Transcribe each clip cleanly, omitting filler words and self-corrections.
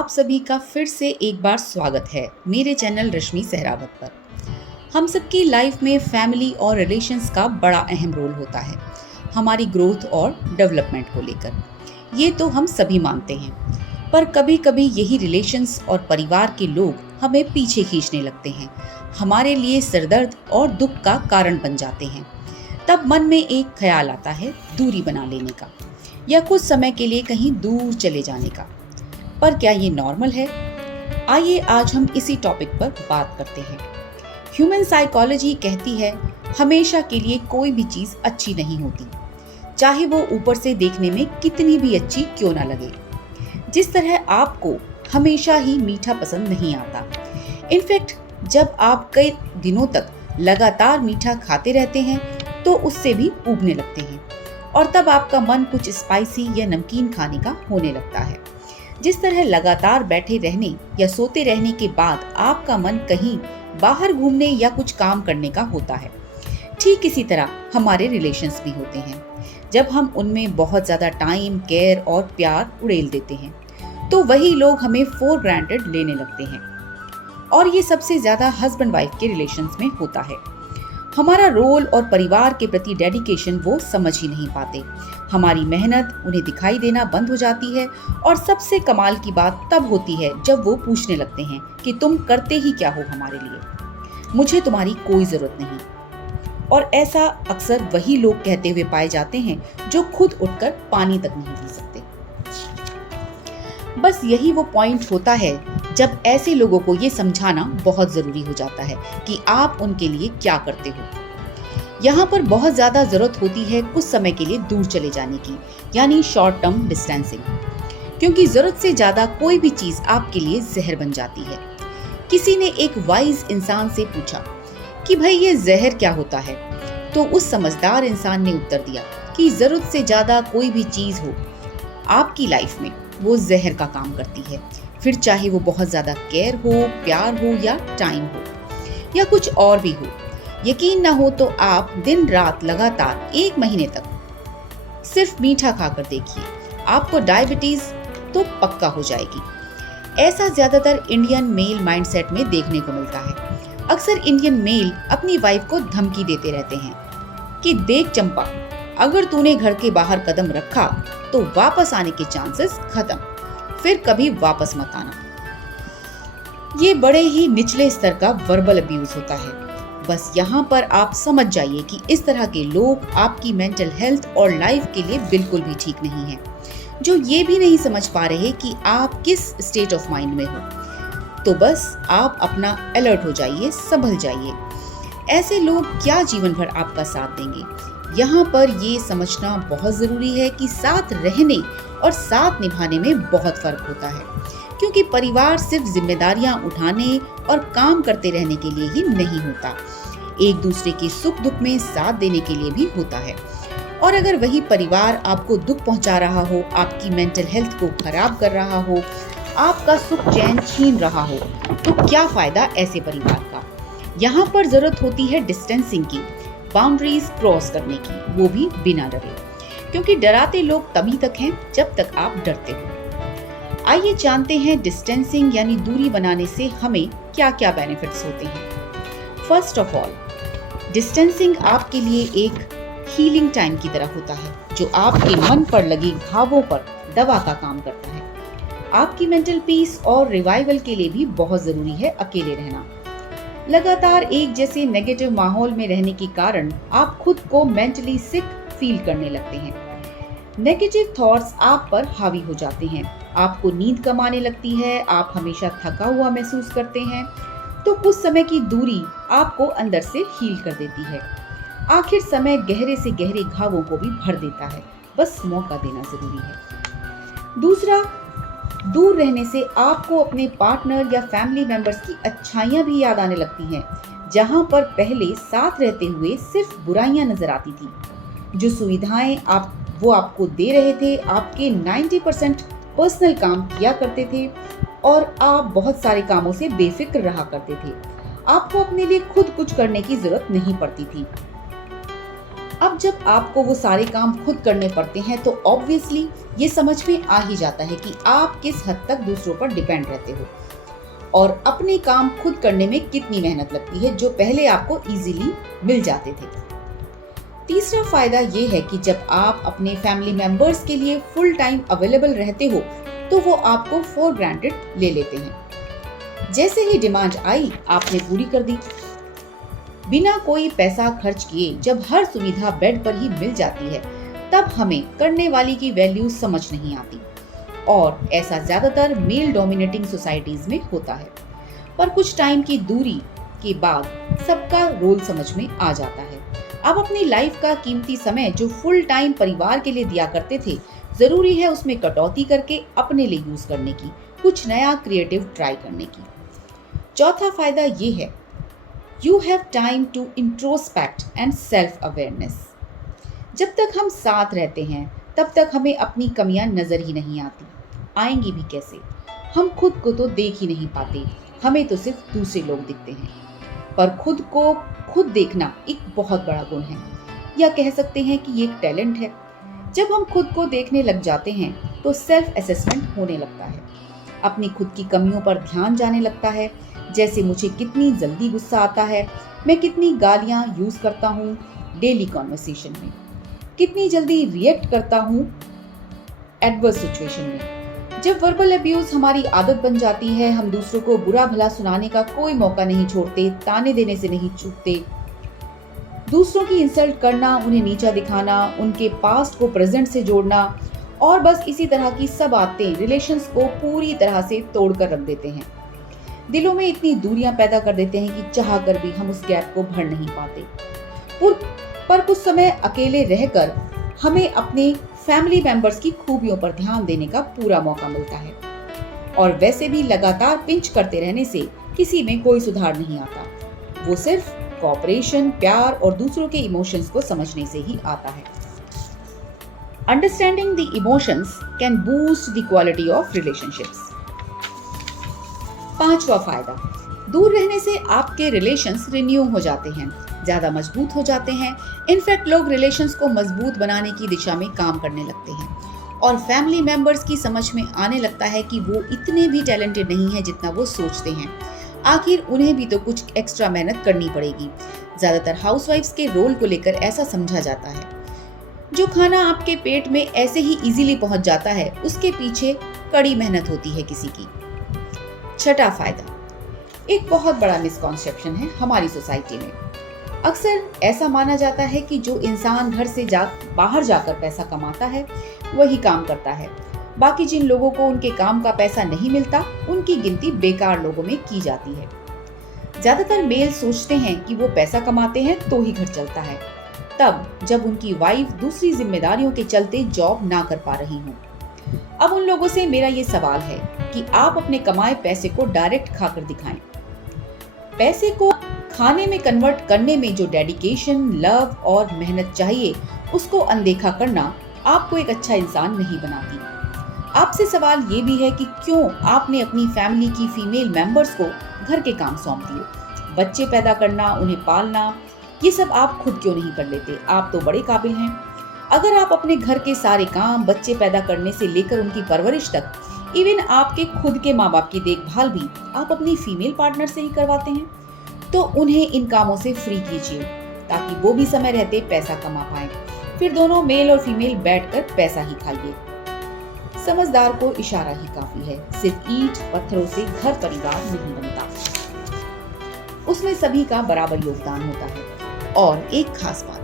आप सभी का फिर से एक बार स्वागत है मेरे चैनल रश्मि सहरावत पर। हम सबकी लाइफ में फैमिली और रिलेशंस का बड़ा अहम रोल होता है हमारी ग्रोथ और डेवलपमेंट को लेकर। ये तो हम सभी मानते हैं, पर कभी कभी यही रिलेशंस और परिवार के लोग हमें पीछे खींचने लगते हैं, हमारे लिए सिरदर्द और दुख का कारण बन जाते हैं। तब मन में एक ख्याल आता है दूरी बना लेने का या कुछ समय के लिए कहीं दूर चले जाने का। पर क्या ये नॉर्मल है? आइए आज हम इसी टॉपिक पर बात करते हैं। ह्यूमन साइकोलॉजी कहती है हमेशा के लिए कोई भी चीज अच्छी नहीं होती, चाहे वो ऊपर से देखने में कितनी भी अच्छी क्यों ना लगे। जिस तरह आपको हमेशा ही मीठा पसंद नहीं आता, इनफैक्ट जब आप कई दिनों तक लगातार मीठा खाते रहते हैं तो उससे भी ऊबने लगते हैं और तब आपका मन कुछ स्पाइसी या नमकीन खाने का होने लगता है। जिस तरह लगातार बैठे रहने या सोते रहने के बाद आपका मन कहीं बाहर घूमने या कुछ काम करने का होता है, ठीक इसी तरह हमारे रिलेशंस भी होते हैं। जब हम उनमें बहुत ज्यादा टाइम, केयर और प्यार उड़ेल देते हैं तो वही लोग हमें फॉर ग्रांटेड लेने लगते हैं। और ये सबसे ज्यादा हस्बैंड वाइफ के रिलेशंस में होता है। हमारा रोल और परिवार के प्रति डेडिकेशन वो समझ ही नहीं पाते। हमारी मेहनत उन्हें दिखाई देना बंद हो जाती है और सबसे कमाल की बात तब होती है जब वो पूछने लगते हैं कि तुम करते ही क्या हो हमारे लिए, मुझे तुम्हारी कोई जरूरत नहीं। और ऐसा अक्सर वही लोग कहते हुए पाए जाते हैं जो खुद उठकर पानी तक नहीं पी सकते। बस यही वो पॉइंट होता है जब ऐसे लोगों को ये समझाना बहुत जरूरी हो जाता है कि आप उनके लिए क्या करते हो। यहाँ पर बहुत ज्यादा जरूरत होती है कुछ समय के लिए दूर चले जाने की, यानी शॉर्ट टर्म डिस्टेंसिंग, क्योंकि जरूरत से ज्यादा कोई भी चीज आपके लिए जहर बन जाती है। किसी ने एक वाइज इंसान से पूछा कि भाई ये जहर क्या होता है, तो उस समझदार इंसान ने उत्तर दिया कि जरूरत से ज्यादा कोई भी चीज हो आपकी लाइफ में वो जहर का काम करती है, फिर चाहे वो बहुत ज्यादा केयर हो, प्यार हो या टाइम हो या कुछ और भी हो। यकीन ना हो तो आप दिन रात लगातार 1 महीने तक सिर्फ मीठा खाकर देखिए, आपको डायबिटीज तो पक्का हो जाएगी। ऐसा ज्यादातर इंडियन मेल माइंडसेट में देखने को मिलता है। अक्सर इंडियन मेल अपनी वाइफ को धमकी देते रहते हैं कि देख चंपा, अगर तूने घर के बाहर कदम रखा तो वापस आने के चांसेस खत्म, फिर कभी वापस मत आना। ये बड़े ही निचले स्तर का वर्बल अब्यूज होता है। बस यहाँ पर आप समझ जाइए कि इस तरह के लोग आपकी मेंटल हेल्थ और लाइफ के लिए बिल्कुल भी ठीक नहीं है, जो ये भी नहीं समझ पा रहे कि आप किस स्टेट ऑफ माइंड में हो। तो बस आप अपना अलर्ट हो जाइए, संभल जाइए। ऐसे लोग क्या जीवन भर आपका साथ देंगे? यहाँ पर ये समझना बहुत जरूरी है कि साथ रहने और साथ निभाने में बहुत फर्क होता है, क्योंकि परिवार सिर्फ जिम्मेदारियां उठाने और काम करते रहने के लिए ही नहीं होता, एक दूसरे के सुख दुख में साथ देने के लिए भी होता है। और अगर वही परिवार आपको दुख पहुंचा रहा हो, आपकी मेंटल हेल्थ को खराब कर रहा हो, आपका सुख चैन छीन रहा हो, तो क्या फायदा ऐसे परिवार का? यहाँ पर जरूरत होती है डिस्टेंसिंग की, बाउंड्रीज क्रॉस करने की, वो भी बिना डरे, क्योंकि डराते लोग तभी तक हैं जब तक आप डरते हो। आइए जानते हैं डिस्टेंसिंग यानी दूरी बनाने से हमें क्या क्या बेनिफिट्स होते हैं। फर्स्ट ऑफ ऑल, डिस्टेंसिंग आपके लिए एक हीलिंग टाइम की तरह होता है, जो आपके मन पर लगे घावों पर दवा का काम करता है। आपकी मेंटल पीस और रिवाइवल के लिए भी बहुत जरूरी है अकेले रहना। लगातार एक जैसे नेगेटिव माहौल में रहने के कारण आप खुद को मेंटली सिक फील करने लगते हैं। नेगेटिव थॉट्स आप पर हावी हो जाते हैं, आपको नींद कम आने लगती है, आप हमेशा थका हुआ महसूस करते हैं। तो कुछ समय की दूरी आपको अंदर से हील कर देती है। आखिर समय गहरे से गहरे घावों को भी भर देता है, बस मौका देना जरूरी है। दूसरा, दूर रहने से आपको अपने पार्टनर या फैमिली मेंबर्स की अच्छाइयां भी याद आने लगती हैं, जहां पर पहले साथ रहते हुए सिर्फ बुराइयां नजर आती थी। जो सुविधाएं वो आपको दे रहे थे, आपके 90% पर्सनल काम किया करते थे और आप बहुत सारे कामों से बेफिक्र रहा करते थे। आपको अपने लिए खुद कुछ करने की जरूरत नहीं पड़ती थी। अब जब आपको वो सारे काम खुद करने पड़ते हैं तो ऑब्वियसली ये समझ में आ ही जाता है कि आप किस हद तक दूसरों पर डिपेंड रहते हो और अपने काम खुद करने में कितनी मेहनत लगती है जो पहले आपको इजीली मिल जाते थे। तीसरा फायदा ये है कि जब आप अपने फैमिली मेंबर्स के लिए फुल टाइम अवेलेबल रहते हो तो वो आपको फॉर ग्रांटेड ले लेते हैं। जैसे ही डिमांड आई आपने पूरी कर दी। बिना कोई पैसा खर्च किए जब हर सुविधा बेड पर ही मिल जाती है तब हमें करने वाली की वैल्यू समझ नहीं आती और ऐसा ज्यादातर मेल डोमिनेटिंग सोसाइटीज में होता है। पर कुछ टाइम की दूरी के बाद सबका रोल समझ में आ जाता है। अब अपनी लाइफ का कीमती समय जो फुल टाइम परिवार के लिए दिया करते थे जरूरी है उसमें कटौती करके अपने लिए यूज करने की, कुछ नया क्रिएटिव ट्राई करने की। चौथा फायदा ये है You have time to introspect and self-awareness. जब तक हम साथ रहते हैं तब तक हमें अपनी कमियां नजर ही नहीं आती, आएंगी भी कैसे। हम खुद को तो देख ही नहीं पाते, हमें तो सिर्फ दूसरे लोग दिखते हैं। पर खुद को खुद देखना एक बहुत बड़ा गुण है, या कह सकते हैं कि ये एक टैलेंट है। जब हम खुद को देखने लग जाते हैं तो सेल्फ असेसमेंट होने लगता है, अपनी खुद की कमियों पर ध्यान जाने लगता है, जैसे मुझे कितनी जल्दी गुस्सा आता है, मैं कितनी गालियां यूज करता हूँ डेली कॉन्वर्सेशन में, कितनी जल्दी रिएक्ट करता हूँ एडवर्स सिचुएशन में। जब वर्बल अब्यूज हमारी आदत बन जाती है, हम दूसरों को बुरा भला सुनाने का कोई मौका नहीं छोड़ते, ताने देने से नहीं चूकते, दूसरों की इंसल्ट करना, उन्हें नीचा दिखाना, उनके पास्ट को प्रेजेंट से जोड़ना और बस इसी तरह की सब आदतें रिलेशंस को पूरी तरह से तोड़कर रख देते हैं। दिलों में इतनी दूरियां पैदा कर देते हैं कि चाह कर भी हम उस गैप को भर नहीं पाते। पर कुछ समय अकेले रहकर हमें अपने फैमिली मेंबर्स की खूबियों पर ध्यान देने का पूरा मौका मिलता है। और वैसे भी लगातार पिंच करते रहने से किसी में कोई सुधार नहीं आता, वो सिर्फ कोऑपरेशन, प्यार और दूसरों के इमोशंस को समझने से ही आता है। Understanding the emotions can boost the quality of relationships. पांचवा फायदा, दूर रहने से आपके रिलेशंस रिन्यू हो जाते हैं, ज्यादा मजबूत हो जाते हैं। इनफैक्ट लोग रिलेशंस को मजबूत बनाने की दिशा में काम करने लगते हैं और फैमिली मेंबर्स की समझ में आने लगता है कि वो इतने भी टैलेंटेड नहीं है जितना वो सोचते हैं। आखिर उन्हें भी तो कुछ एक्स्ट्रा मेहनत करनी पड़ेगी। ज्यादातर हाउसवाइफ्स के रोल को लेकर ऐसा समझा जाता है, जो खाना आपके पेट में ऐसे ही इजीली पहुंच जाता है उसके पीछे कड़ी मेहनत होती है किसी की। छठा फायदा, एक बहुत बड़ा मिसकॉन्सेप्शन है हमारी सोसाइटी में। अक्सर ऐसा माना जाता है कि जो इंसान घर से बाहर जाकर पैसा कमाता है वही काम करता है, बाकी जिन लोगों को उनके काम का पैसा नहीं मिलता उनकी गिनती बेकार लोगों में की जाती है। ज्यादातर मेल सोचते हैं कि वो पैसा कमाते हैं तो ही घर चलता है, तब जब उनकी वाइफ दूसरी जिम्मेदारियों के चलते जॉब ना कर पा रही हो। अब उन लोगों से मेरा ये सवाल है कि आप अपने कमाए पैसे को डायरेक्ट खाकर दिखाएं। पैसे को खाने में कन्वर्ट करने में जो डेडिकेशन, लव और मेहनत चाहिए उसको अनदेखा करना आपको एक अच्छा इंसान नहीं बनाती। आपसे सवाल ये भी है कि क्यों आपने अपनी फैमिली की फीमेल मेंबर्स को घर के काम सौंप दिए। बच्चे पैदा करना, उन्हें पालना, ये सब आप खुद क्यों नहीं कर लेते? आप तो बड़े काबिल हैं। अगर आप अपने घर के सारे काम, बच्चे पैदा करने से लेकर उनकी परवरिश तक, इवन आपके खुद के माँ बाप की देखभाल भी आप अपनी फीमेल पार्टनर से ही करवाते हैं, तो उन्हें इन कामों से फ्री कीजिए ताकि वो भी समय रहते पैसा कमा पाए। फिर दोनों मेल और फीमेल बैठकर पैसा ही खाइए। समझदार को इशारा ही काफी है, सिर्फ ईंट पत्थरों से घर परिवार नहीं बनता, उसमें सभी का बराबर योगदान होता है। और एक खास बात,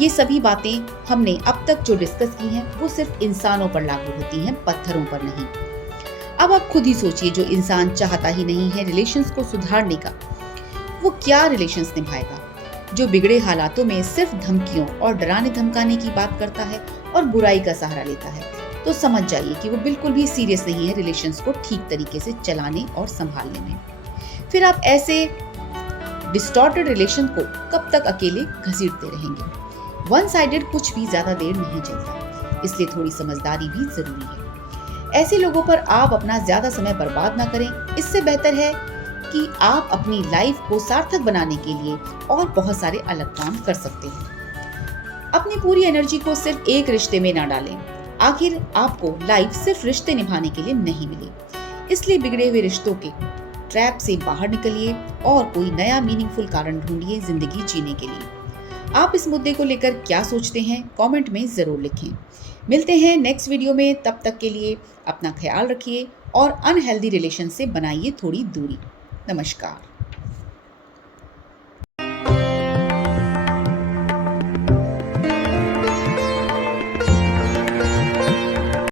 ये सभी बातें हमने अब तक जो डिस्कस की हैं वो सिर्फ इंसानों पर लागू होती हैं, पत्थरों पर नहीं। अब आप खुद ही सोचिए, जो इंसान चाहता ही नहीं है रिलेशंस को सुधारने का, वो क्या रिलेशंस निभाएगा? जो बिगड़े हालातों में सिर्फ धमकियों और डराने धमकाने की बात करता है और बुराई का सहारा लेता है, तो समझ जाइए कि वो बिल्कुल भी सीरियस नहीं है रिलेशंस को ठीक तरीके से चलाने और संभालने में। फिर आप ऐसे डिस्टॉर्टेड रिलेशन को कब तक अकेले घसीटते रहेंगे? वन साइडेड कुछ भी ज्यादा देर नहीं चलता, इसलिए थोड़ी समझदारी भी जरूरी है। ऐसे लोगों पर आप अपना ज्यादा समय बर्बाद ना करें। इससे बेहतर है कि आप अपनी लाइफ को सार्थक बनाने के लिए और बहुत सारे अलग काम कर सकते हैं। अपनी पूरी एनर्जी को सिर्फ एक रिश्ते में ना डालें। आखिर आपको लाइफ सिर्फ रिश्ते निभाने के लिए नहीं मिली, इसलिए बिगड़े हुए रिश्तों के ट्रैप से बाहर निकलिए और कोई नया मीनिंगफुल कारण ढूंढिए जिंदगी जीने के लिए। आप इस मुद्दे को लेकर क्या सोचते हैं, कमेंट में जरूर लिखें। मिलते हैं नेक्स्ट वीडियो में, तब तक के लिए अपना ख्याल रखिए और अनहेल्दी रिलेशन से बनाइए थोड़ी दूरी। नमस्कार।